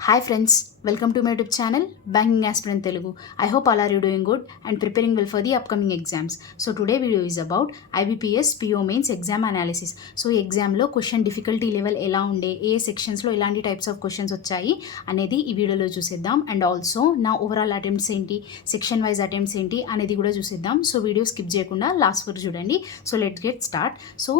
Hi friends, welcome to my YouTube channel Banking Aspirant Telugu. I hope all are you doing good and preparing well for the upcoming exams. So today video is about IBPS PO Mains exam analysis. So ఈ ఎగ్జామ్లో question difficulty level ఎలా ఉండే, ఏ సెక్షన్స్లో ఎలాంటి types of questions వచ్చాయి అనేది ఈ వీడియోలో చూసేద్దాం. అండ్ ఆల్సో నా ఓవరాల్ అటెంప్ట్స్ ఏంటి, సెక్షన్ వైజ్ అటెంప్ట్స్ ఏంటి అనేది కూడా చూసేద్దాం. సో వీడియో స్కిప్ చేయకుండా లాస్ట్ వరకు చూడండి. So let's get start. So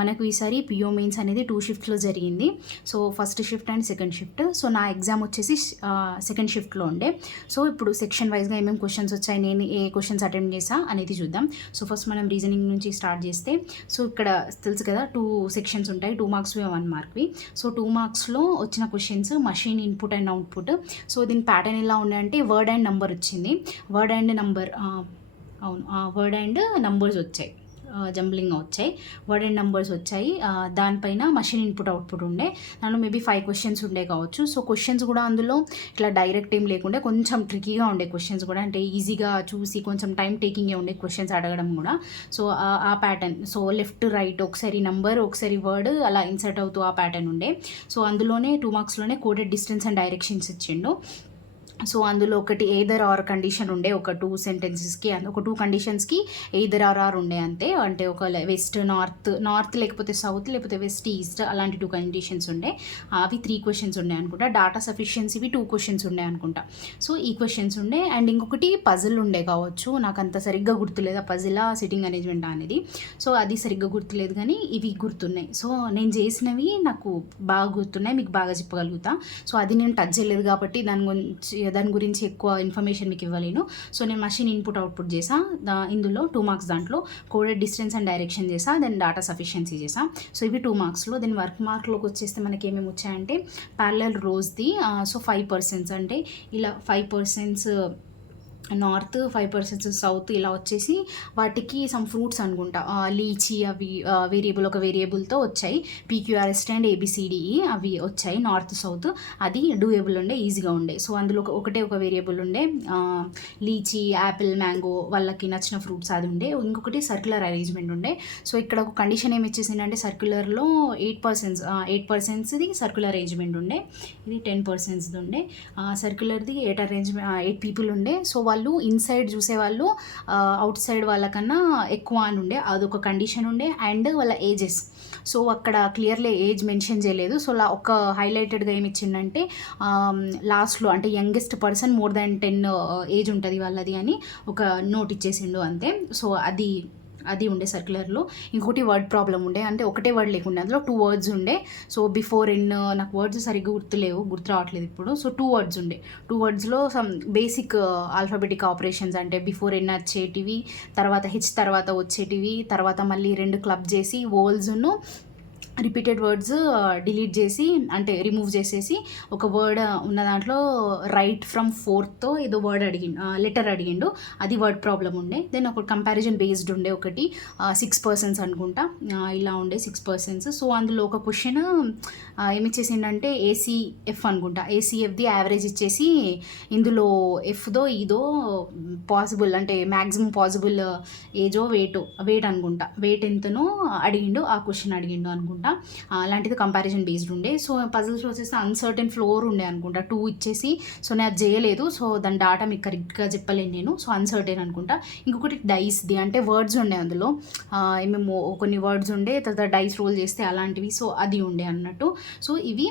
మనకు ఈసారి PO Mains అనేది 2 షిఫ్ట్స్లో జరిగింది. So first shift and second shift. So నా ఎగ్జామ్ వచ్చేసి సెకండ్ షిఫ్ట్లో ఉండే. సో ఇప్పుడు సెక్షన్ వైజ్గా ఏమేమి క్వశ్చన్స్ వచ్చాయి, నేను ఏ క్వశ్చన్స్ అటెంప్ట్ చేసా అనేది చూద్దాం. సో ఫస్ట్ మనం రీజనింగ్ నుంచి స్టార్ట్ చేస్తే, సో ఇక్కడ తెలుసు కదా 2 సెక్షన్స్ ఉంటాయి, 2 మార్క్స్వి 1 మార్క్వి. సో 2 మార్క్స్లో వచ్చిన questions machine input and output. So దీని ప్యాటర్న్ ఎలా ఉండే అంటే వర్డ్ అండ్ నంబర్ వచ్చింది. Word and number word and numbers వచ్చాయి, జంబ్లింగ్ వచ్చాయి, వర్డ్ అండ్ నెంబర్స్ వచ్చాయి. దానిపైన మషిన్ ఇన్పుట్ అవుట్పుట్ ఉండే. దానిలో మేబీ 5 క్వశ్చన్స్ ఉండే కావచ్చు. సో క్వశ్చన్స్ కూడా అందులో ఇట్లా డైరెక్ట్ ఏం లేకుండే, కొంచెం ట్రికీగా ఉండే క్వశ్చన్స్ కూడా, అంటే ఈజీగా చూసి కొంచెం టైం టేకింగే ఉండే క్వశ్చన్స్ అడగడం కూడా. సో ఆ ప్యాటర్న్, సో లెఫ్ట్ రైట్ ఒకసారి నంబర్ ఒకసారి వర్డ్ అలా ఇన్సర్ట్ అవుతూ ఆ ప్యాటర్న్ ఉండే. సో అందులోనే 2 మార్క్స్లోనే కోడెడ్ డిస్టెన్స్ అండ్ డైరెక్షన్స్ ఇచ్చిండు. సో అందులో ఒకటి ఎయిదర్ ఆర్ కండిషన్ ఉండే, ఒక 2 సెంటెన్సెస్కి ఒక 2 కండిషన్స్కి ఎయిదర్ ఆర్ ఉండే అంతే. అంటే ఒక వెస్ట్ నార్త్ లేకపోతే సౌత్ లేకపోతే వెస్ట్ ఈస్ట్ అలాంటి 2 కండిషన్స్ ఉండే. అవి 3 క్వశ్చన్స్ ఉండే అనుకుంటా. డాటా సఫిషియన్సీవి 2 క్వశ్చన్స్ ఉండే అనుకుంటా. సో ఈ క్వశ్చన్స్ ఉండే. అండ్ ఇంకొకటి పజిల్ ఉండే కావచ్చు, నాకు అంత సరిగ్గా గుర్తులేదు ఆ పజిలా సిట్టింగ్ అరేంజ్మెంట్ అనేది. సో అది సరిగ్గా గుర్తులేదు, కానీ ఇవి గుర్తున్నాయి. సో నేను చేసినవి నాకు బాగా గుర్తున్నాయి, మీకు బాగా చెప్పగలుగుతా. సో అది నేను టచ్ చేయలేదు కాబట్టి దాని గురించి ఎక్కువ ఇన్ఫర్మేషన్ మీకు ఇవ్వలేను. సో నేను మషిన్ ఇన్పుట్ అవుట్పుట్ చేసా. ఇందులో 2 మార్క్స్ దాంట్లో కోడెడ్ డిస్టెన్స్ అండ్ డైరెక్షన్ చేసా, దెన్ డాటా సఫిషియన్సీ చేసా. సో ఇవి 2 మార్క్స్లో. దెన్ వర్క్ మార్క్లోకి వచ్చేస్తే మనకి ఏమేమి వచ్చాయంటే ప్యారలల్ రోస్ది. సో 5% అంటే ఇలా 5% నార్త్, 5% సౌత్ ఇలా వచ్చేసి వాటికి సమ్ ఫ్రూట్స్ అనుకుంటా, లీచీ అవి వేరియబుల్, ఒక వేరియబుల్తో వచ్చాయి. PQRST అండ్ ABCDE అవి వచ్చాయి నార్త్ సౌత్. అది డూయబుల్ ఉండే, ఈజీగా ఉండే. సో అందులో ఒక వేరియబుల్ ఉండే, లీచీ, యాపిల్, మ్యాంగో వాళ్ళకి నచ్చిన ఫ్రూట్స్ అది ఉండే. ఇంకొకటి సర్క్యులర్ అరేంజ్మెంట్ ఉండే. సో ఇక్కడ ఒక కండిషన్ ఏమి ఇచ్చేసిందంటే సర్క్యులర్లో 8%ది సర్క్యులర్ అరేంజ్మెంట్ ఉండే, ఇది 10%ది ఉండే. సర్క్యులర్ది 8 పీపుల్ ఉండే. సో వాళ్ళు ఇన్సైడ్ చూసేవాళ్ళు అవుట్ సైడ్ వాళ్ళకన్నా ఎక్కువ అని ఉండే, అదొక కండిషన్ ఉండే. అండ్ వాళ్ళ ఏజెస్, సో అక్కడ క్లియర్లీ ఏజ్ మెన్షన్ చేయలేదు. సో ఒక హైలైటెడ్గా ఏమి ఇచ్చిందంటే లాస్ట్లో అంటే youngest person more than 10 age ఉంటుంది వాళ్ళది అని ఒక నోట్ ఇచ్చేసిండు అంతే. సో అది ఉండే సర్క్యులర్లో. ఇంకొకటి వర్డ్ ప్రాబ్లం ఉండే, అంటే ఒకటే వర్డ్ లేకుండే, అందులో 2 వర్డ్స్ ఉండే. సో బిఫోర్ ఎన్, నాకు వర్డ్స్ సరిగ్గా గుర్తు రావట్లేదు ఇప్పుడు. సో 2 వర్డ్స్ ఉండే. 2 వర్డ్స్లో సమ్ బేసిక్ ఆల్ఫాబెటిక్ ఆపరేషన్స్, అంటే బిఫోర్ ఎన్ వచ్చేటివి, తర్వాత హెచ్ తర్వాత వచ్చేటివి, తర్వాత మళ్ళీ 2 క్లబ్ చేసి వోల్స్ను రిపీటెడ్ వర్డ్స్ డిలీట్ చేసి, అంటే రిమూవ్ చేసేసి ఒక వర్డ్ ఉన్న దాంట్లో రైట్ ఫ్రమ్ 4తో ఏదో వర్డ్ లెటర్ అడిగిండు, అది వర్డ్ ప్రాబ్లం ఉండే. దెన్ ఒక కంపారిజన్ బేస్డ్ ఉండే, ఒకటి 6% అనుకుంటా, ఇలా ఉండే 6%. సో అందులో ఒక క్వశ్చన్ ఏమిచ్చేసిండంటే ACF అనుకుంటా, ACFది యావరేజ్ ఇచ్చేసి ఇందులో ఎఫ్దో ఈదో పాసిబుల్, అంటే మ్యాక్సిమం పాసిబుల్ ఏజో వెయిట్ అనుకుంటా, వెయిట్ ఎంతనో అడిగిండు, ఆ క్వశ్చన్ అడిగిండు అనుకుంటా. అలాంటిది కంపారిజన్ బేస్డ్ ఉండే. సో పజిల్స్లో వచ్చేసి అన్సర్టెన్ ఫ్లోర్ ఉండే అనుకుంటా, 2 ఇచ్చేసి. సో నేను అది చేయలేదు, సో దాని డాటా మీకు కరెక్ట్గా చెప్పలేను నేను. సో అన్సర్టెన్ అనుకుంటా. ఇంకొకటి డైస్ది, అంటే వర్డ్స్ ఉండే అందులో, ఏమేమో కొన్ని వర్డ్స్ ఉండే, తర్వాత డైస్ రోల్ చేస్తే అలాంటివి. సో అది ఉండే అన్నట్టు. సో ఇవి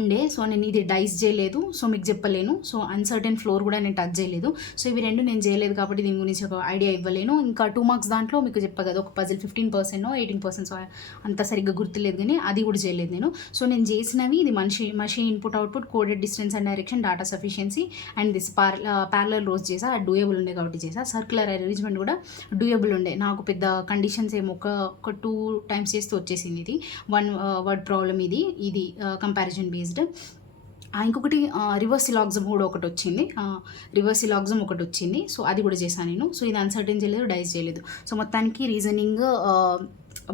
ఉండే. సో నేను ఇది డైస్ చేయలేదు, సో మీకు చెప్పలేను. సో అన్సర్టెన్ ఫ్లోర్ కూడా నేను టచ్ చేయలేదు. సో ఇవి 2 నేను చేయలేదు కాబట్టి దీని గురించి ఒక ఐడియా ఇవ్వలేను. ఇంకా 2 మార్క్స్ దాంట్లో మీకు చెప్పగలదు, ఒక పజిల్ 15%, 18%, సో అంత సరిగ్గా గుర్తులేదు, కానీ అది కూడా చేయలేదు నేను. సో నేను చేసినవి ఇది machine input output, coded distance and direction, data sufficiency and this parallel rows చేసా, డూయబుల్ ఉండే కాబట్టి చేసా. సర్క్యులర్ అరేంజ్మెంట్ కూడా డూయబుల్ ఉండే. నాకు పెద్ద కండిషన్స్ ఏమో ఒక 2 టైమ్స్ చేస్తే వచ్చేసింది. ఇది 1 వర్డ్ ప్రాబ్లం, ఇది కంపారిజన్ బేస్డ్. ఇంకొకటి రివర్స్ సిలాగ్జమ్ కూడా ఒకటి వచ్చింది. సో అది కూడా చేశాను నేను. సో ఇది అన్సర్టెన్ చేయలేదు, డైస్ చేయలేదు. సో మొత్తానికి రీజనింగ్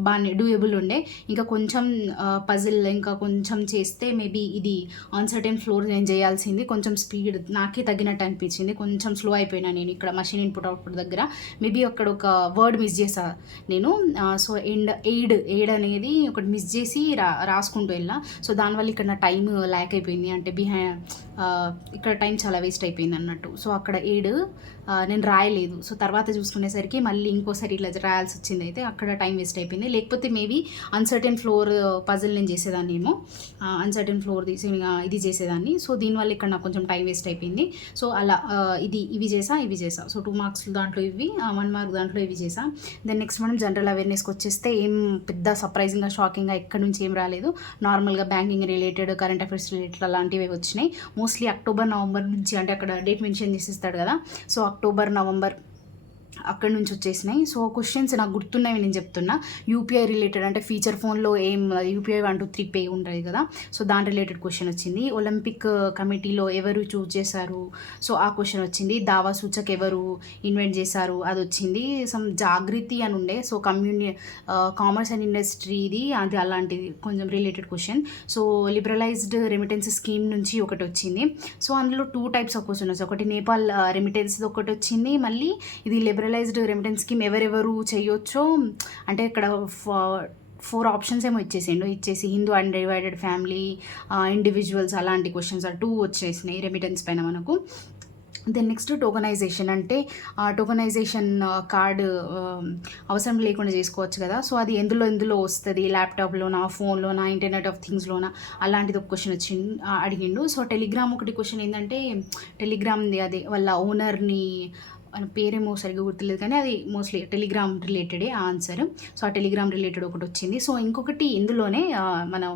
బాగానే డూయబుల్ ఉండే. ఇంకా కొంచెం పజిల్ ఇంకా కొంచెం చేస్తే మేబీ ఇది అన్సర్టెన్ ఫ్లోర్ నేను చేయాల్సింది. కొంచెం స్పీడ్ నాకే తగ్గినట్టు అనిపించింది. కొంచెం స్లో అయిపోయినా నేను ఇక్కడ మషిన్ ఇన్పుట్ అవుట్పుట్ దగ్గర. మేబీ అక్కడ ఒక వర్డ్ మిస్ చేసా నేను. సో ఎయిడ్ అనేది ఒకటి మిస్ చేసి రాసుకుంటూ వెళ్ళా. సో దానివల్ల ఇక్కడ నా టైం ల్యాక్ అయిపోయింది. అంటే ఇక్కడ టైం చాలా వేస్ట్ అయిపోయింది అన్నట్టు. సో అక్కడ నేను రాయలేదు. సో తర్వాత చూసుకునేసరికి మళ్ళీ ఇంకోసారి ఇట్లా రాయాల్సి వచ్చింది. అయితే అక్కడ టైం వేస్ట్ అయిపోయింది. లేకపోతే మేబీ అన్సర్టెన్ ఫ్లోర్ పజిల్ నేను చేసేదాన్ని ఏమో. అన్సర్టెన్ ఫ్లోర్ తీసి ఇది చేసేదాన్ని. సో దీనివల్ల ఇక్కడ నాకు కొంచెం టైం వేస్ట్ అయిపోయింది. సో అలా ఇవి చేసా. సో 2 మార్క్స్ దాంట్లో ఇవి, 1 మార్క్ దాంట్లో ఇవి చేసా. దెన్ నెక్స్ట్ మనం జనరల్ అవేర్నెస్కి వచ్చేస్తే ఏం పెద్ద సర్ప్రైజింగ్గా షాకింగ్గా ఎక్కడి నుంచి ఏం రాలేదు. నార్మల్గా banking related, current affairs related అలాంటివి వచ్చినాయి. మోస్ట్లీ అక్టోబర్ నవంబర్ నుంచి, అంటే అక్కడ డేట్ మెన్షన్ చేసిస్తాడు కదా. సో అక్టోబర్ నవంబర్ అక్కడి నుంచి వచ్చేసినాయి. సో క్వశ్చన్స్ నాకు గుర్తున్నవి నేను చెప్తున్నా. యూపీఐ రిలేటెడ్, అంటే ఫీచర్ ఫోన్లో ఏం యూపీఐ 1 2 3 పే ఉంటుంది కదా. సో దాని రిలేటెడ్ క్వశ్చన్ వచ్చింది. ఒలింపిక్ కమిటీలో ఎవరు చూజ్ చేశారు, సో ఆ క్వశ్చన్ వచ్చింది. దావా సూచక్ ఎవరు ఇన్వెంట్ చేశారు, అది వచ్చింది. సమ్ జాగృతి అని ఉండే. సో కామర్స్ అండ్ ఇండస్ట్రీది అది అలాంటిది కొంచెం related question. So liberalised remittance scheme నుంచి ఒకటి వచ్చింది. సో అందులో 2 టైప్స్ ఆఫ్ క్వశ్చన్ వచ్చాయి. ఒకటి నేపాల్ రెమిటెన్స్ ఒకటి వచ్చింది. మళ్ళీ ఇది లిబరలైజ్డ్ రెమిటెన్స్ స్కీమ్ ఎవరెవరు చేయొచ్చో, అంటే ఇక్కడ 4 ఆప్షన్స్ ఏమో ఇచ్చేసి హిందూ అన్డివైడెడ్ ఫ్యామిలీ, ఇండివిజువల్స్ అలాంటి క్వశ్చన్స్ 2 వచ్చేసినాయి రెమిటెన్స్ పైన మనకు. దెన్ నెక్స్ట్ టోకనైజేషన్, అంటే టోకనైజేషన్ కార్డు అవసరం లేకుండా చేసుకోవచ్చు కదా. సో అది ఎందులో వస్తుంది, ల్యాప్టాప్లోనా, ఫోన్లోనా, ఇంటర్నెట్ ఆఫ్ థింగ్స్లోనా, అలాంటిది ఒక క్వశ్చన్ అడిగిండు. సో టెలిగ్రామ్ ఒకటి క్వశ్చన్ ఏంటంటే, టెలిగ్రామ్ది అదే వాళ్ళ ఓనర్ని, ఆయన పేరేమో సరిగ్గా గుర్తులేదు కానీ అది మోస్ట్లీ టెలిగ్రామ్ రిలేటెడే ఆన్సర్. సో ఆ టెలిగ్రామ్ రిలేటెడ్ ఒకటి వచ్చింది. సో ఇంకొకటి ఇందులోనే మనం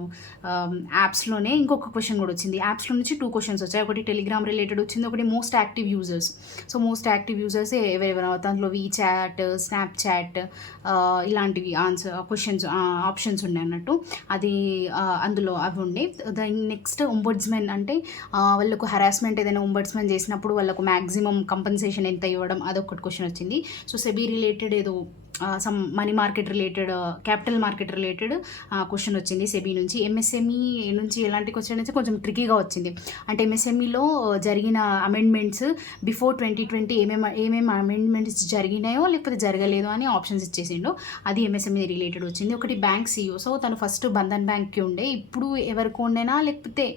యాప్స్లోనే ఇంకొక క్వశ్చన్ కూడా వచ్చింది. యాప్స్లో నుంచి 2 క్వశ్చన్స్ వచ్చాయి. ఒకటి టెలిగ్రామ్ రిలేటెడ్ వచ్చింది, ఒకటి most active users. So most active users ఎవరెవరు, దాంట్లో వీచాట్, స్నాప్చాట్ ఇలాంటివి క్వశ్చన్స్ ఆప్షన్స్ ఉండే అన్నట్టు. అది అందులో అవి ఉండే. నెక్స్ట్ ఒంబడ్స్మెన్, అంటే వాళ్ళకు హరాస్మెంట్ ఏదైనా ఒంబడ్స్మెన్ చేసినప్పుడు వాళ్ళకు మ్యాక్సిమం కంపెన్సేషన్ ఎంత ఇవ్వడం, అదొకటి క్వశ్చన్ వచ్చింది. సో సెబీ రిలేటెడ్ ఏదో some money market related, capital market related question వచ్చింది సెబీ నుంచి. ఎంఎస్ఎంఈ నుంచి ఎలాంటి క్వశ్చన్ అయితే కొంచెం ట్రికీగా వచ్చింది. అంటే ఎంఎస్ఎంఈలో జరిగిన అమెండ్మెంట్స్ బిఫోర్ 2020 ఏమేమి అమెండ్మెంట్స్ జరిగినాయో లేకపోతే జరగలేదో అని ఆప్షన్స్ ఇచ్చేసిండు. అది ఎంఎస్ఎంఈ రిలేటెడ్ వచ్చింది. ఒకటి బ్యాంక్ సీఈఓ. సో తను ఫస్ట్ బంధన్ బ్యాంక్కి ఉండే, ఇప్పుడు ఎవరికి ఉండేనా లేకపోతే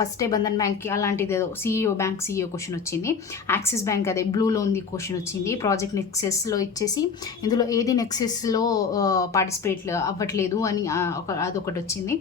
ఫస్టే బంధన్ బ్యాంక్కి, అలాంటిది ఏదో బ్యాంక్ సీఈఓ క్వశ్చన్ వచ్చింది. యాక్సిస్ బ్యాంక్ అదే బ్లూలో ఉంది క్వశ్చన్ వచ్చింది. ప్రాజెక్ట్ నెక్సెస్లో ఇచ్చేసి ఇందులో ఏది నెక్సెస్లో పార్టిసిపేట్ అవ్వట్లేదు అని అదొకటి వచ్చింది.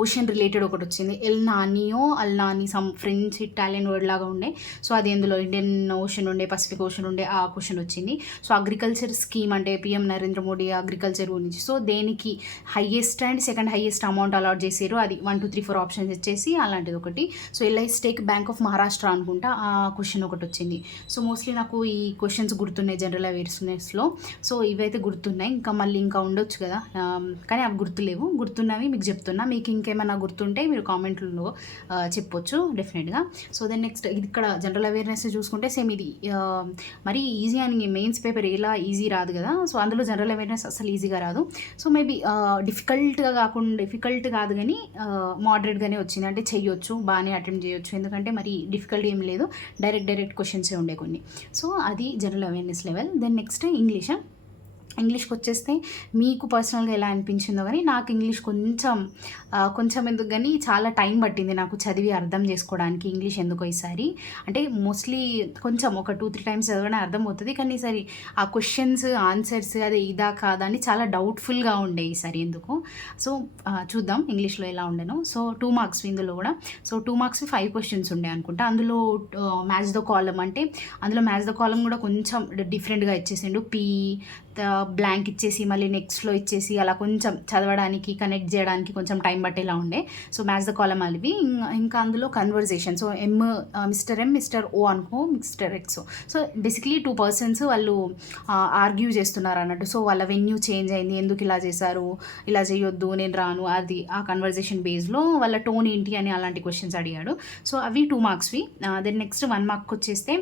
ఓషన్ రిలేటెడ్ ఒకటి వచ్చింది. El Nino some French Italian word లాగా ఉండే. సో అది ఎందులో ఇండియన్ ఓషన్ ఉండే, పసిఫిక్ ఓషన్ ఉండే, ఆ క్వశ్చన్ వచ్చింది. సో అగ్రికల్చర్ స్కీమ్, అంటే పిఎం నరేంద్ర మోడీ అగ్రికల్చర్ గురించి. సో దేనికి highest and second highest amount allot చేసారు, అది 1 2 3 4 ఆప్షన్స్ ఇచ్చేసి అలాంటిది ఒకటి. సో ఎల్ఐ స్టేక్ బ్యాంక్ ఆఫ్ మహారాష్ట్ర అనుకుంటా, ఆ క్వశ్చన్ ఒకటి వచ్చింది. సో మోస్ట్లీ నాకు ఈ క్వశ్చన్స్ గుర్తున్నాయి జనరల్ అవేర్నెస్లో. సో ఇవైతే గుర్తున్నాయి. ఇంకా మళ్ళీ ఇంకా ఉండొచ్చు కదా, కానీ అవి గుర్తులేవు. గుర్తున్నవి మీకు చెప్తున్నా. మీకు ఇంకేమైనా గుర్తుంటే మీరు కామెంట్లో చెప్పొచ్చు డెఫినెట్గా. సో దెన్ నెక్స్ట్ ఇక్కడ జనరల్ అవేర్నెస్ చూసుకుంటే సేమ్ ఇది మరీ ఈజీ అని మెయిన్స్ పేపర్ ఎలా ఈజీ రాదు కదా. సో అందులో జనరల్ అవేర్నెస్ అసలు ఈజీగా రాదు. సో మేబీ డిఫికల్ట్ కాదు కానీ మోడరేట్గానే వచ్చింది. అంటే చెయ్యొచ్చు, బాగానే అటెంప్ట్ చేయొచ్చు, ఎందుకంటే మరి డిఫికల్ట్ ఏం లేదు, డైరెక్ట్ క్వశ్చన్సే ఉండే కొన్ని. సో అది general awareness level. Then next ఇంగ్లీష్కి వచ్చేస్తే మీకు పర్సనల్గా ఎలా అనిపించిందో కానీ నాకు ఇంగ్లీష్ కొంచెం ఎందుకు కానీ చాలా టైం పట్టింది నాకు చదివి అర్థం చేసుకోవడానికి ఇంగ్లీష్. ఎందుకో ఈసారి అంటే మోస్ట్లీ కొంచెం ఒక 2 3 టైమ్స్ చదవగానే అర్థమవుతుంది, కానీ ఈసారి ఆ క్వశ్చన్స్ ఆన్సర్స్ అది ఇదా కాదా అని చాలా డౌట్ఫుల్గా ఉండే ఈసారి ఎందుకు. సో చూద్దాం ఇంగ్లీష్లో ఎలా ఉండేనో. సో 2 మార్క్స్ ఇందులో కూడా. సో 2 మార్క్స్ 5 క్వశ్చన్స్ ఉండే అనుకుంటా. అందులో మ్యాచ్ ద కాలమ్, అంటే అందులో మ్యాచ్ ద కాలమ్ కూడా కొంచెం డిఫరెంట్గా ఇచ్చేసిండు. బ్లాంక్ ఇచ్చేసి మళ్ళీ నెక్స్ట్లో ఇచ్చేసి అలా కొంచెం చదవడానికి కనెక్ట్ చేయడానికి కొంచెం టైం పట్టేలా ఉండే. సో మ్యాచ్ ద కాలమ్ అవి. ఇంకా అందులో conversation. So mister M, mister O అనుకో, mister X. So basically 2 persons వాళ్ళు ఆర్గ్యూ చేస్తున్నారు అన్నట్టు. సో వాళ్ళ వెన్యూ చేంజ్ అయింది, ఎందుకు ఇలా చేశారు, ఇలా చేయొద్దు, నేను రాను, అది ఆ కన్వర్జేషన్ బేస్లో వాళ్ళ టోన్ ఏంటి అని అలాంటి క్వశ్చన్స్ అడిగాడు. సో అవి 2 మార్క్స్వి. దెన్ నెక్స్ట్ 1 మార్క్ వచ్చేస్తే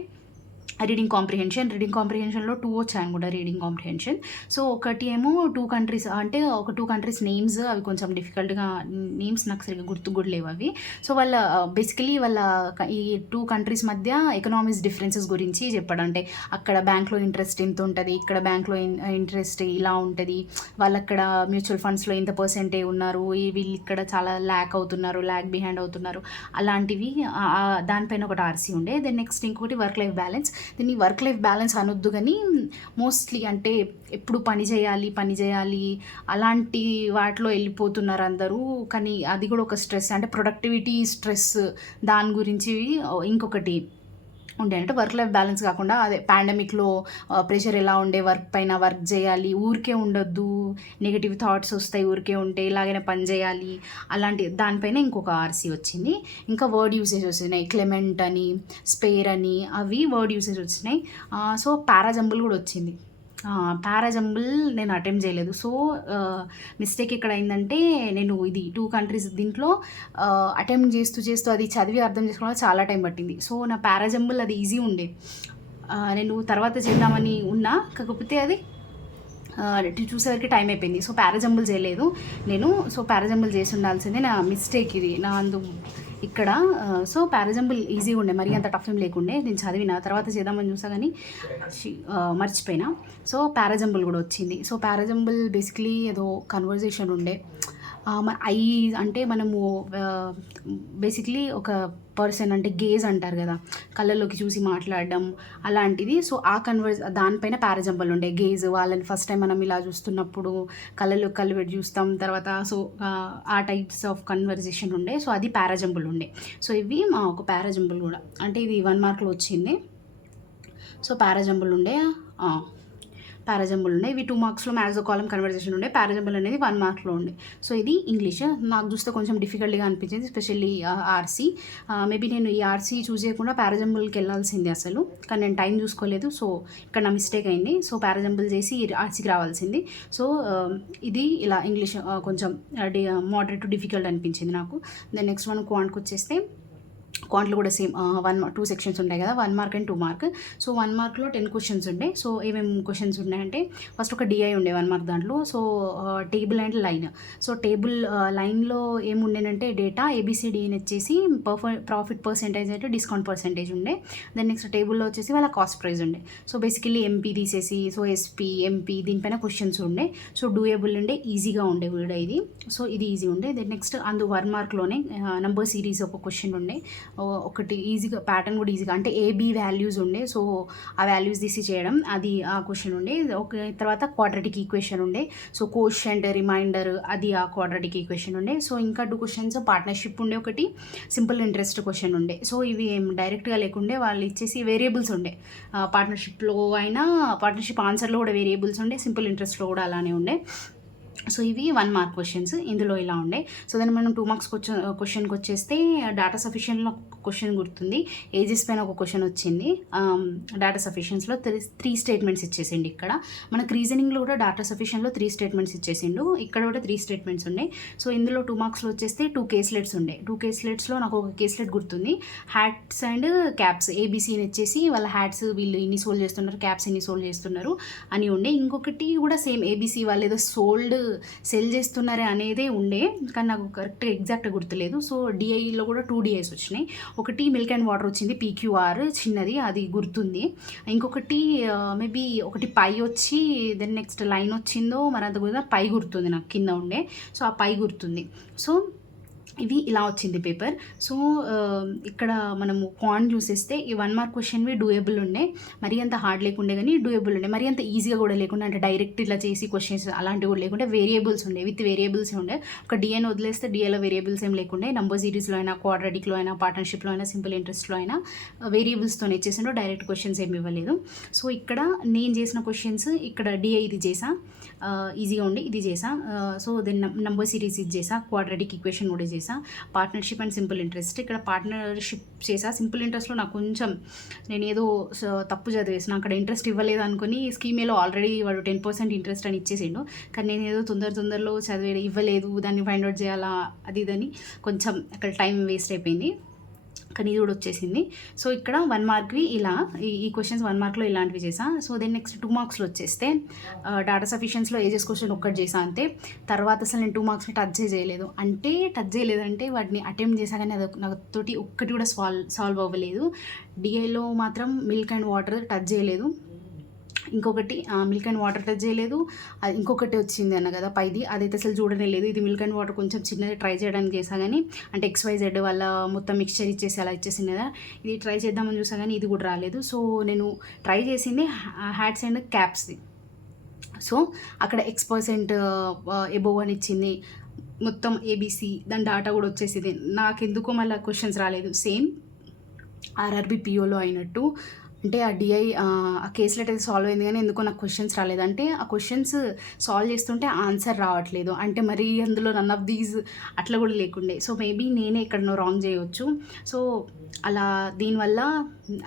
రీడింగ్ కాంప్రిహెన్షన్లో 2 వచ్చాయి అనుకుంటా రీడింగ్ కాంప్రిహెన్షన్. సో ఒకటి ఏమో 2 కంట్రీస్, అంటే ఒక 2 కంట్రీస్ నేమ్స్, అవి కొంచెం డిఫికల్ట్గా నేమ్స్ నాకు సరిగ్గా గుర్తు కూడా లేవు అవి. సో వాళ్ళ బేసికలీ వాళ్ళ ఈ 2 కంట్రీస్ మధ్య ఎకనామిక్స్ డిఫరెన్సెస్ గురించి చెప్పాడు. అంటే అక్కడ బ్యాంక్లో ఇంట్రెస్ట్ ఎంత ఉంటుంది, ఇక్కడ బ్యాంక్లో ఇంట్రెస్ట్ ఇలా ఉంటుంది, వాళ్ళు అక్కడ మ్యూచువల్ ఫండ్స్లో ఎంత పర్సెంటేజ్ ఉన్నారు, వీళ్ళు ఇక్కడ చాలా ల్యాక్ బిహైండ్ అవుతున్నారు, అలాంటివి. దానిపైన ఒకటి ఆర్సీ ఉండే. దెన్ నెక్స్ట్ ఇంకొకటి వర్క్ లైఫ్ బ్యాలెన్స్. దీన్ని వర్క్ లైఫ్ బ్యాలెన్స్ అనొద్దు కానీ మోస్ట్లీ అంటే ఎప్పుడు పని చేయాలి అలాంటి వాటిలో వెళ్ళిపోతున్నారు అందరూ. కానీ అది కూడా ఒక స్ట్రెస్, అంటే ప్రొడక్టివిటీ స్ట్రెస్, దాని గురించి ఇంకొకటి ఉండే. అంటే వర్క్ లైఫ్ బ్యాలెన్స్ కాకుండా అదే పాండమిక్లో ప్రెషర్ ఎలా ఉండే, వర్క్ చేయాలి, ఊరికే ఉండొద్దు, నెగిటివ్ థాట్స్ వస్తాయి ఊరికే ఉంటే, ఇలాగైనా పని చేయాలి, అలాంటి దానిపైన ఇంకొక ఆర్సీ వచ్చింది. ఇంకా వర్డ్ యూసేజ్ వచ్చినాయి, క్లెమెంట్ అని, స్పేర్ అని, అవి వర్డ్ యూసేజ్ వచ్చినాయి. సో పారాజంబుల్ కూడా వచ్చింది. పారాజంబుల్ నేను అటెంప్ట్ చేయలేదు. సో మిస్టేక్ ఎక్కడ అయిందంటే, నేను ఇది 2 కంట్రీస్ దీంట్లో అటెంప్ట్ చేస్తూ అది చదివి అర్థం చేసుకోవడానికి చాలా టైం పట్టింది. సో నా పారాజంబుల్ అది ఈజీ ఉండే, నేను తర్వాత చేద్దామని ఉన్నా, కాకపోతే అది చూసేసరికి టైం అయిపోయింది. సో పారాజంబుల్ చేయలేదు నేను. సో పారాజంబుల్ చేసి ఉండాల్సిందే, నా మిస్టేక్ ఇది నా ఇక్కడ. సో పారాజంబుల్ ఈజీగా ఉండే, మరి అంత టఫ్ ఏం లేకుండే. నేను చదివిన తర్వాత చేద్దామని చూసా కానీ మర్చిపోయినా. సో పారాజంబుల్ కూడా వచ్చింది. సో పారాజంబుల్ బేసిక్లీ ఏదో కన్వర్జేషన్ ఉండే. అంటే మనము బేసిక్లీ ఒక పర్సన్ అంటే గేజ్ అంటారు కదా, కళ్ళల్లోకి చూసి మాట్లాడడం అలాంటిది. సో ఆ దానిపైన పారాజంబుల్ ఉండే. గేజ్, వాళ్ళని ఫస్ట్ టైం మనం ఇలా చూస్తున్నప్పుడు కళ్ళు పెట్టి చూస్తాం తర్వాత. సో ఆ టైప్స్ ఆఫ్ కన్వర్జేషన్ ఉండే. సో అది పారాజంబుల్ ఉండే. సో ఇవి ఒక పారాజంబుల్ కూడా, అంటే ఇది 1 మార్క్లో వచ్చింది. సో పారాజంబుల్ ఉండే, ఇవి 2 మార్క్స్లో మ్యాథ్స్ కాలం కన్వర్జేషన్ ఉండే. పారాజంబుల్ అనేది 1 మార్క్లో ఉండే. సో ఇది ఇంగ్లీష్. నాకు చూస్తే కొంచెం డిఫికల్ట్గా అనిపించింది, ఎస్పెషల్లీ ఆర్సీ. మేబీ నేను ఈ ఆర్సీ చూస్ చేయకుండా పారాజంబుల్కి వెళ్ళాల్సింది అసలు, కానీ నేను టైం చూసుకోలేదు. సో ఇక్కడ నా మిస్టేక్ అయింది. సో పారాజంబుల్ చేసి ఆర్సీకి రావాల్సింది. సో ఇది ఇలా ఇంగ్లీష్ కొంచెం మోడరేట్ టు డిఫికల్ట్ అనిపించింది నాకు. దెన్ నెక్స్ట్ మనం క్వాంట్కి వచ్చేస్తే, క్వాంట్లో కూడా సేమ్ 2 సెక్షన్స్ ఉంటాయి కదా, 1 mark and 2 mark. So 1 మార్క్లో 10 questions ఉండే. సో ఏమేమి క్వశ్చన్స్ ఉన్నాయంటే, ఫస్ట్ ఒక డిఐ ఉండే 1 మార్క్ దాంట్లో. So table and line. So table లైన్లో ఏముండేనంటే డేటా ABCDని వచ్చేసి ప్రాఫిట్ పర్సెంటేజ్ అయితే డిస్కౌంట్ పర్సెంటేజ్ ఉండే. దెన్ నెక్స్ట్ టేబుల్లో వచ్చేసి వాళ్ళ కాస్ట్ ప్రైస్ ఉండే. సో బేసికలీ MP తీసేసి, సో SP MP దీనిపైన క్వశ్చన్స్ ఉండే. సో డూయబుల్ ఉండే, ఈజీగా ఉండే కూడా ఇది. సో ఇది ఈజీ ఉండే. దెన్ నెక్స్ట్ 1 మార్క్లోనే నంబర్ సిరీస్ ఒక క్వశ్చన్ ఉండే. ఒకటి ఈజీగా, ప్యాటర్న్ కూడా ఈజీగా, అంటే AB వాల్యూస్ ఉండే. సో ఆ వాల్యూస్ తీసి చేయడం, అది ఆ క్వశ్చన్ ఉండే. ఒక తర్వాత క్వాడ్రాటిక్ ఈక్వేషన్ ఉండే. సో కోషంట్, రిమైండర్, అది ఆ క్వాడ్రాటిక్ ఈక్వేషన్ ఉండే. సో ఇంకా 2 క్వశ్చన్స్ పార్ట్నర్షిప్ ఉండే, ఒకటి సింపుల్ ఇంట్రెస్ట్ క్వశ్చన్ ఉండే. సో ఇవి ఏం డైరెక్ట్గా లేకుండే, వాళ్ళు ఇచ్చేసి వేరియబుల్స్ ఉండే. పార్ట్నర్షిప్లో అయినా, పార్ట్నర్షిప్ ఆన్సర్లో కూడా వేరియబుల్స్ ఉండే, సింపుల్ ఇంట్రెస్ట్లో కూడా అలానే ఉండే. సో ఇవి 1 మార్క్ క్వశ్చన్స్ ఇందులో ఇలా ఉండే. సో దాన్ని మనం 2 మార్క్స్ క్వశ్చన్కి వచ్చేస్తే, డేటా సఫిషియెంట్లో క్వశ్చన్ గుర్తుంది, ఏజెస్ పైన ఒక క్వశ్చన్ వచ్చింది. డేటా సఫిషియన్స్లో 3 స్టేట్మెంట్స్ ఇచ్చేసిండు. ఇక్కడ మనకు రీజనింగ్లో కూడా డేటా సఫిషియన్లో 3 స్టేట్మెంట్స్ ఇచ్చేసిండు, ఇక్కడ కూడా 3 స్టేట్మెంట్స్ ఉన్నాయి. సో ఇందులో 2 మార్క్స్లో వచ్చేస్తే 2 కేస్లెట్స్ ఉండే. 2 కేస్లెట్స్లో నాకు ఒక కేస్లెట్ గుర్తుంది, హ్యాట్స్ అండ్ క్యాప్స్. ABCని వచ్చేసి వాళ్ళ హ్యాట్స్ వీళ్ళు ఇన్ని సోల్డ్ చేస్తున్నారు, క్యాప్స్ ఇన్ని సోల్డ్ చేస్తున్నారు అని ఉండే. ఇంకొకటి కూడా సేమ్ ABC వాళ్ళు ఏదో సెల్ చేస్తున్నారే అనేదే ఉండే, కానీ నాకు కరెక్ట్గా ఎగ్జాక్ట్గా గుర్తులేదు. సో డిఐలో కూడా 2 DIs వచ్చినాయి. ఒకటి మిల్క్ అండ్ వాటర్ వచ్చింది, PQR చిన్నది, అది గుర్తుంది. ఇంకొకటి మేబీ ఒకటి పై వచ్చి, దెన్ నెక్స్ట్ లైన్ వచ్చిందో మరి అంత కూడా పై గుర్తుంది నాకు, కింద ఉండే. సో ఆ పై గుర్తుంది. సో ఇవి ఇలా వచ్చింది పేపర్. సో ఇక్కడ మనము క్వాంట్ చూసేస్తే ఈ 1 మార్క్ క్వశ్చన్వి డూయబుల్ ఉండే, మరీ అంత హార్డ్ లేకుండే కానీ డూయబుల్ ఉండే, మరీ అంత ఈజీగా కూడా లేకుండా, అంటే డైరెక్ట్ ఇలా చేసి క్వశ్చన్స్ అలాంటివి కూడా లేకుంటే వేరియబుల్స్ ఉండే, విత్ వేరియబుల్స్ ఉండే. ఒక డిఎన్ వదిలేస్తే డిఏలో వేరియబుల్స్ ఏం లేకుండే, నంబర్ సిరీస్లో అయినా, క్వాడ్రాటిక్లో అయినా, పార్ట్నర్షిప్లో అయినా, సింపుల్ ఇంట్రెస్ట్లో అయినా వేరియబుల్స్తో ఇచ్చేసిండో, డైరెక్ట్ క్వశ్చన్స్ ఏమి ఇవ్వలేదు. సో ఇక్కడ నేను చేసిన క్వశ్చన్స్, ఇక్కడ డిఐ ఇది చేసా, ఈజీగా ఉండి ఇది చేసా. సో దెన్ నంబర్ సిరీస్ ఇది చేసా, క్వాడ్రాటిక్ ఈక్వేషన్ కూడా చేసా, పార్ట్నర్షిప్ అండ్ సింపుల్ ఇంట్రెస్ట్. ఇక్కడ పార్ట్నర్షిప్ చేసా, సింపుల్ ఇంట్రెస్ట్లో నాకు కొంచెం నేను ఏదో తప్పు చదివేసిన, అక్కడ ఇంట్రెస్ట్ ఇవ్వలేదు అనుకుని స్కీమేలో ఆల్రెడీ వాడు 10% ఇంట్రెస్ట్ అని ఇచ్చేసిండు, కానీ నేను ఏదో తొందరలో ఇవ్వలేదు, దాన్ని ఫైండ్ అవుట్ చేయాలా అది ఇదని కొంచెం అక్కడ టైం వేస్ట్ అయిపోయింది. కానీ ఇది కూడా వచ్చేసింది. సో ఇక్కడ 1 మార్క్వి ఇలా ఈ క్వశ్చన్స్ 1 మార్క్లో ఇలాంటివి చేసా. సో దెన్ నెక్స్ట్ 2 మార్క్స్లో వచ్చేస్తే డాటా సఫిషియన్స్లో ఏజెస్ క్వశ్చన్ ఒక్కటి చేసా అంతే. తర్వాత అసలు నేను 2 మార్క్స్ని టచ్ చేయలేదు. అంటే వాటిని అటెంప్ట్ చేసా కానీ అది నాతోటి ఒక్కటి కూడా సాల్వ్ అవ్వలేదు. డిఐలో మాత్రం మిల్క్ అండ్ వాటర్ టచ్ చేయలేదు. ఇంకొకటి మిల్క్ అండ్ వాటర్ టచ్ చేయలేదు. అది ఇంకొకటి వచ్చింది అన్న కదా పైది, అదైతే అసలు చూడనే లేదు. ఇది మిల్క్ అండ్ వాటర్ కొంచెం చిన్నది ట్రై చేయడానికి చేసా కానీ, అంటే XYZ వాళ్ళ మొత్తం మిక్స్చర్ ఇచ్చేసి అలా ఇచ్చేసింది కదా, ఇది ట్రై చేద్దామని చూసా కానీ ఇది కూడా రాలేదు. సో నేను ట్రై చేసింది హ్యాట్స్ అండ్ క్యాప్స్ది. సో అక్కడ X% ఎబోవ్ అని ఇచ్చింది, మొత్తం ABC, దాని డాటా కూడా వచ్చేసింది. నాకు ఎందుకో మళ్ళీ క్వశ్చన్స్ రాలేదు, సేమ్ RRB POలో అయినట్టు. అంటే ఆ డిఐ ఆ కేసులెట్ అయితే సాల్వ్ అయింది కానీ ఎందుకో నాకు క్వశ్చన్స్ రాలేదు. అంటే ఆ క్వశ్చన్స్ సాల్వ్ చేస్తుంటే ఆన్సర్ రావట్లేదు. అంటే మరి అందులో నన్ ఆఫ్ దీస్ అట్లా కూడా లేకుండే. సో మేబీ నేనే ఎక్కడనో రాంగ్ చేయవచ్చు. సో అలా దీనివల్ల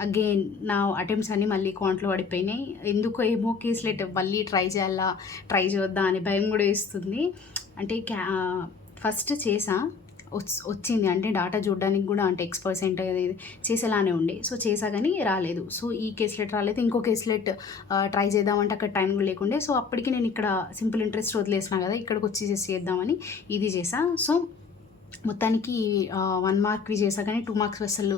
అగైన్ నా అటెంప్ట్స్ అన్నీ మళ్ళీ క్వాంట్లో పడిపోయినాయి. ఎందుకో ఏమో కేసులెట్ మళ్ళీ ట్రై చేద్దా అని భయం కూడా వేస్తుంది. అంటే ఫస్ట్ చేసా, వచ్చింది, అంటే డాటా చూడడానికి కూడా అంటే X% చేసేలానే ఉండే. సో చేసా కానీ రాలేదు. సో ఈ కేస్లెట్ రాలేదు. ఇంకో కేస్లెట్ ట్రై చేద్దామంటే అక్కడ టైం కూడా లేకుండే. సో అప్పటికి నేను ఇక్కడ సింపుల్ ఇంట్రెస్ట్ వదిలేసినా కదా, ఇక్కడికి వచ్చి చేద్దామని ఇది చేసా. సో మొత్తానికి 1 మార్క్వి చేసా కానీ 2 మార్క్స్ అసలు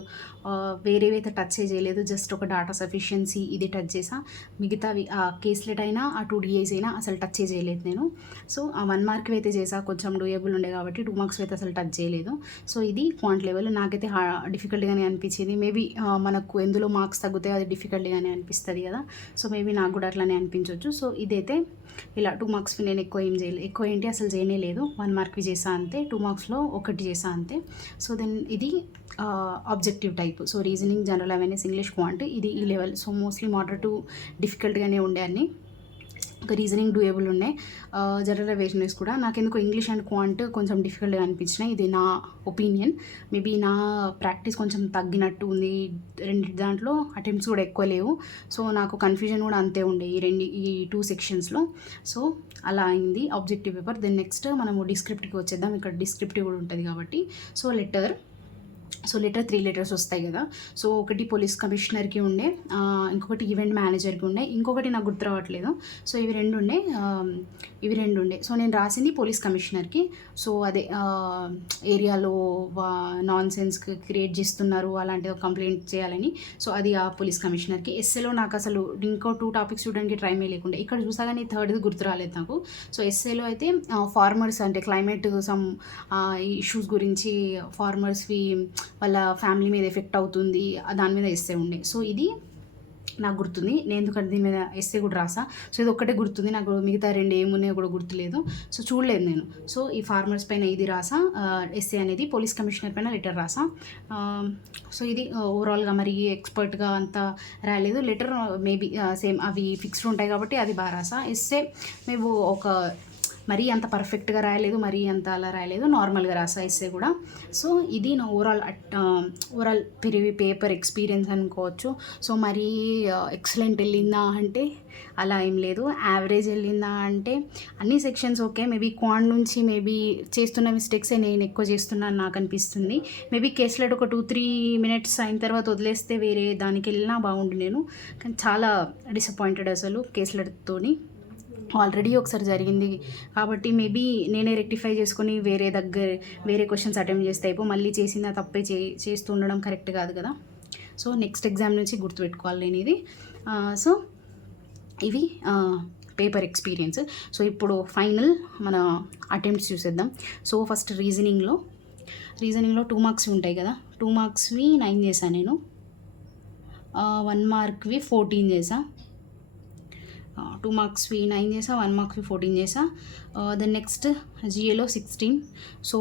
వేరేవి అయితే టచ్ చేయలేదు. జస్ట్ ఒక డాటా సఫిషియన్సీ ఇది టచ్ చేసా. మిగతావి ఆ కేస్లెట్ అయినా ఆ 2 DIs అయినా అసలు టచ్ చేయలేదు నేను. సో ఆ 1 మార్క్వి అయితే చేసా, కొంచెం డూయబుల్ ఉండే కాబట్టి. 2 మార్క్స్ అయితే అసలు టచ్ చేయలేదు. సో ఇది క్వాంట్ లెవెల్. నాకైతే డిఫికల్ట్గానే అనిపించింది. మేబీ మనకు ఎందులో మార్క్స్ తగ్గితే అది డిఫికల్ట్గానే అనిపిస్తుంది కదా. సో మేబీ నాకు కూడా అట్లానే అనిపించవచ్చు. సో ఇదైతే ఇలా 2 మార్క్స్వి నేను ఎక్కువ ఏం చేయలేదు. ఎక్కువ ఏంటి అసలు చేయనే లేదు. 1 మార్క్వి చేసా అంతే. 2 మార్క్స్లో ఒకటి చేసా అంతే. సో దెన్ ఇది objective type. So reasoning, general awareness, English, quant, ఇది ఈ లెవెల్. సో మోస్ట్లీ మోడరేట్ టు డిఫికల్ట్గానే ఉండే అన్ని. ఒక రీజనింగ్ డూయబుల్ ఉన్నాయి, జనరల్ అవేర్నెస్ కూడా. నాకెందుకు ఇంగ్లీష్ అండ్ క్వాంట్ కొంచెం డిఫికల్ట్గా అనిపించినాయి. ఇది నా ఒపీనియన్. మేబీ నా ప్రాక్టీస్ కొంచెం తగ్గినట్టు ఉంది. రెండింటి దాంట్లో అటెంప్ట్స్ కూడా ఎక్కువ లేవు. సో నాకు కన్ఫ్యూజన్ కూడా అంతే ఉండే ఈ 2 సెక్షన్స్లో. సో అలా అయింది ఆబ్జెక్టివ్ పేపర్. దెన్ నెక్స్ట్ మనము డిస్క్రిప్టివ్కి వచ్చేద్దాం. ఇక్కడ డిస్క్రిప్టివ్ కూడా ఉంటుంది కాబట్టి. సో లెటర్ 3 లెటర్స్ వస్తాయి కదా. సో ఒకటి పోలీస్ కమిషనర్కి ఉండే, ఇంకొకటి ఈవెంట్ మేనేజర్కి ఉండే, ఇంకొకటి నాకు గుర్తు రావట్లేదు. సో ఇవి రెండు ఉండే. సో నేను రాసింది పోలీస్ కమిషనర్కి. సో అదే ఏరియాలో నాన్ సెన్స్ క్రియేట్ చేస్తున్నారు అలాంటిది కంప్లైంట్ చేయాలని. సో అది ఆ పోలీస్ కమిషనర్కి. ఎస్ఏలో నాకు అసలు ఇంకో 2 టాపిక్స్ చూడడానికి ట్రైమే లేకుండా, ఇక్కడ చూసా కానీ థర్డ్ది గుర్తు రాలేదు నాకు. సో ఎస్ఏలో అయితే ఫార్మర్స్, అంటే క్లైమేట్ సమ్ ఇష్యూస్ గురించి, ఫార్మర్స్వి వాళ్ళ ఫ్యామిలీ మీద ఎఫెక్ట్ అవుతుంది, దాని మీద ఎస్సే ఉండే. సో ఇది నాకు గుర్తుంది. నేను ఎందుకంటే దీని మీద ఎస్సే కూడా రాసా. సో ఇది ఒక్కటే గుర్తుంది నాకు, మిగతా 2 ఏమున్నాయో కూడా గుర్తులేదు. సో చూడలేదు నేను. సో ఈ ఫార్మర్స్ పైన ఇది రాసా ఎస్సే అనేది, పోలీస్ కమిషనర్ పైన లెటర్ రాసా. సో ఇది ఓవరాల్గా మరి ఎక్స్పర్ట్గా అంతా రాలేదు. లెటర్ మేబీ సేమ్ అవి ఫిక్స్డ్ ఉంటాయి కాబట్టి అది బాగా రాసా. ఎస్సే మేము ఒక మరీ అంత పర్ఫెక్ట్గా రాయలేదు, మరీ అంత అలా రాయలేదు, నార్మల్గా రాసా ఎస్సే కూడా. సో ఇది నా ఓవరాల్ పేపర్ ఎక్స్పీరియన్స్ అనుకోవచ్చు. సో మరీ ఎక్సలెంట్ వెళ్ళిందా అంటే అలా ఏం లేదు, యావరేజ్ వెళ్ళిందా అంటే అన్ని సెక్షన్స్ ఓకే. మేబీ క్వాంట్ నుంచి మేబీ చేస్తున్న మిస్టేక్సే నేను ఎక్కువ చేస్తున్నాను నాకు అనిపిస్తుంది. మేబీ కేసులెట్ ఒక 2-3 మినిట్స్ అయిన తర్వాత వదిలేస్తే వేరే దానికి వెళ్ళినా బాగుండు నేను. కానీ చాలా డిసప్పాయింటెడ్ అసలు కేసులెట్తోని. ఆల్రెడీ ఒకసారి జరిగింది కాబట్టి మేబీ నేనే రెక్టిఫై చేసుకొని వేరే క్వశ్చన్స్ అటెంప్ట్ చేస్తే అయిపో, మళ్ళీ చేసిన తప్పే చేస్తూ ఉండడం కరెక్ట్ కాదు కదా. సో నెక్స్ట్ ఎగ్జామ్ నుంచి గుర్తుపెట్టుకోవాలి నేను ఇది. సో ఇవి పేపర్ ఎక్స్పీరియన్స్. సో ఇప్పుడు ఫైనల్ మన అటెంప్ట్స్ చూసేద్దాం. సో ఫస్ట్ రీజనింగ్లో 2 మార్క్స్ ఉంటాయి కదా. 2 మార్క్స్వి 9 చేశాను నేను. 1 మార్క్వి 14 చేసా. 2 మార్క్స్వి 9 చేసా, 1 మార్క్స్వి 14 చేసా. దెన్ నెక్స్ట్ జిఏలో 16. సో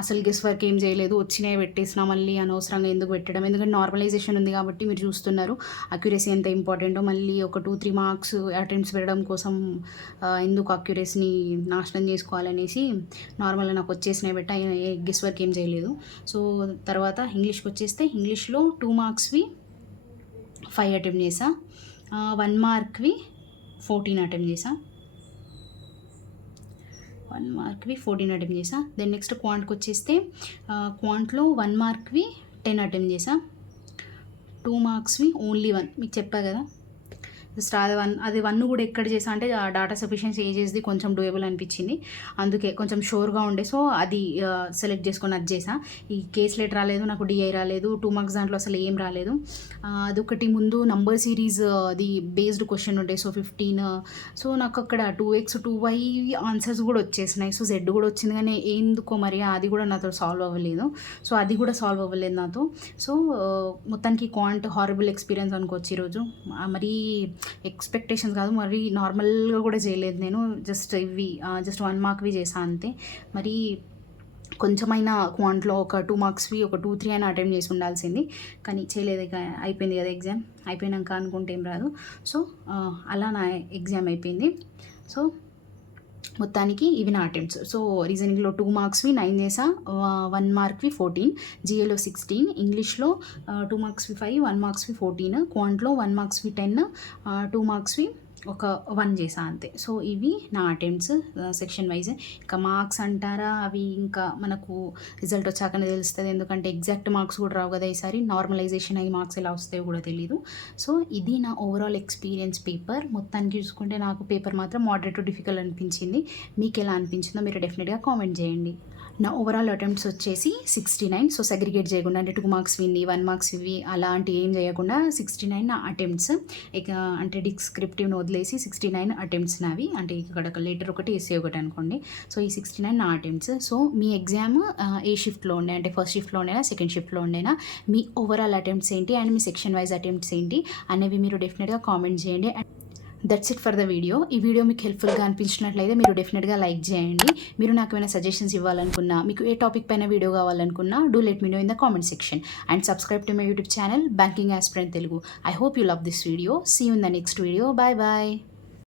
అసలు గెస్ వర్క్ ఏం చేయలేదు, వచ్చినాయి పెట్టేసిన, మళ్ళీ అనవసరంగా ఎందుకు పెట్టడం. ఎందుకంటే నార్మలైజేషన్ ఉంది కాబట్టి మీరు చూస్తున్నారు అక్యురసీ ఎంత ఇంపార్టెంటో. మళ్ళీ ఒక 2-3 మార్క్స్ అటెంప్ట్స్ పెట్టడం కోసం ఎందుకు అక్యురసీని నాశనం చేసుకోవాలనేసి నార్మల్గా నాకు వచ్చేసినాయి పెట్టా, గెస్ వర్క్ ఏం చేయలేదు. సో తర్వాత ఇంగ్లీష్కి వచ్చేస్తే ఇంగ్లీష్లో 2 మార్క్స్వి 5 అటెంప్ట్ చేసా. 1 మార్క్వి 14 అటెంప్ట్ చేసా. 1 మార్క్వి 14 అటెంప్ట్ చేసా. దెన్ నెక్స్ట్ క్వాంట్కి వచ్చేస్తే క్వాంట్లో 1 మార్క్వి 10 అటెంప్ట్ చేసా. 2 మార్క్స్వి ఓన్లీ 1 మీకు చెప్పా కదా. జస్ట్ అది 1 కూడా ఎక్కడ చేసా అంటే ఆ డాటా సఫిషియన్సీ ఏజెస్ది కొంచెం డూయబుల్ అనిపించింది, అందుకే కొంచెం షోర్గా ఉండే, సో అది సెలెక్ట్ చేసుకొని అది చేసా. ఈ కేస్లెట్ రాలేదు, నాకు డిఐ రాలేదు, 2 మార్క్స్ దాంట్లో అసలు ఏం రాలేదు. అదొకటి ముందు నంబర్ సిరీస్ అది బేస్డ్ క్వశ్చన్ ఉండే, సో 15, సో నాకు అక్కడ 2x 2y ఆన్సర్స్ కూడా వచ్చేసినాయి, సో జెడ్ కూడా వచ్చింది, కానీ ఎందుకో మరి అది కూడా నాతో సాల్వ్ అవ్వలేదు. సో అది కూడా సాల్వ్ అవ్వలేదు నాతో. సో మొత్తానికి క్వాంట్ హారబుల్ ఎక్స్పీరియన్స్ అనుకోవచ్చు ఈరోజు. మరీ ఎక్స్పెక్టేషన్స్ కాదు, మరి నార్మల్గా కూడా చేయలేదు నేను, జస్ట్ 1 మార్క్వి చేసా అంతే. మరి కొంచెమైనా క్వాంట్లో ఒక 2 మార్క్స్వి ఒక 2-3 అయినా అటెంప్ట్ చేసి ఉండాల్సింది, కానీ చేయలేదు. ఇక అయిపోయింది కదా ఎగ్జామ్, అయిపోయినాక అనుకుంటే ఏం రాదు. సో అలా నా ఎగ్జామ్ అయిపోయింది. సో మొత్తానికి ఇవి నా అటెంప్ట్స్. సో రీజనింగ్లో 2 మార్క్స్వి 9 చేసా, 1 మార్క్వి 14, జిఏలో 16, ఇంగ్లీష్లో 2 మార్క్స్వి 5, 1 మార్క్స్వి 14, క్వాంట్లో 1 మార్క్స్వి 10, 2 మార్క్స్వి ఒక 1 చేసా అంతే. సో ఇవి నా అటెంప్ట్స్ సెక్షన్ వైజ్. ఇంకా మార్క్స్ అంటారా, అవి ఇంకా మనకు రిజల్ట్ వచ్చాకనే తెలుస్తుంది, ఎందుకంటే ఎగ్జాక్ట్ మార్క్స్ కూడా రావు కదా ఈసారి, నార్మలైజేషన్ అయ్యి మార్క్స్ ఎలా వస్తాయో కూడా తెలియదు. సో ఇది నా ఓవరాల్ ఎక్స్పీరియన్స్ పేపర్. మొత్తానికి చూసుకుంటే నాకు పేపర్ మాత్రం మోడరేట్ టు డిఫికల్ట్ అనిపించింది. మీకు ఎలా అనిపించిందో మీరు డెఫినెట్గా కామెంట్ చేయండి. నా ఓవరాల్ అటెంప్ట్స్ వచ్చేసి 69. సో సెగ్రిగేట్ చేయకుండా, అంటే 2 మార్క్స్ విని 1 మార్క్స్ ఇవి అలాంటి ఏం చేయకుండా 69 నా అటెంప్ట్స్. ఇక అంటే డిస్క్రిప్టివ్ని వదిలేసి 69 అటెంప్ట్స్ నావి, అంటే ఇక్కడ ఒక లెటర్ ఒకటి ఎస్ఏ ఒకటి అనుకోండి. సో ఈ 69 నా అటెంప్ట్స్. సో మీ ఎగ్జామ్ ఏ షిఫ్ట్లో ఉండే, అంటే ఫస్ట్ షిఫ్ట్లో ఉండేనా సెకండ్ షిఫ్ట్లో ఉండేనా, మీ ఓవరాల్ అటెంప్ట్స్ ఏంటి and me section wise attempts ఏంటి అనేవి మీరు డెఫినెట్గా కామెంట్ చేయండి. That's it for the video. ఈ వీడియో మీకు హెల్ప్ఫుల్గా అనిపించినట్లయితే మీరు డెఫినెట్గా లైక్ చేయండి. మీరు నాకు ఏమైనా సజెషన్స్ ఇవ్వాలనుకున్నా, మీకు ఏ టాపిక్ పైన వీడియో కావాలనుకున్నా, do let me know in the comment section and subscribe to my YouTube channel banking aspirant Telugu. I hope you love this video. See you in the next video. Bye bye.